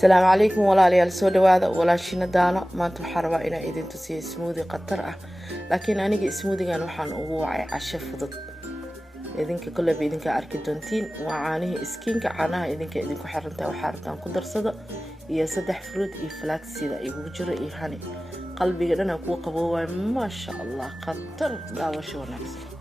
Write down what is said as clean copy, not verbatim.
السلام عليكم walaalayaal soo dhawaada walaashina daano maanta waxaan rabaa inaan idin tusiyo smoothie qatar ah laakiin aniga smoothigan waxaan ugu wacay casho fudud idinka kale idinka arki doontiin waa caanaha skinka caanaha idinku xirantaa waxa rabtaan ku darsado iyo 3 fruit iyo flax sida igu jiro iyo honey qalbiga dhan ku qaboway ma sha Allah qatar daawasho wanaagsan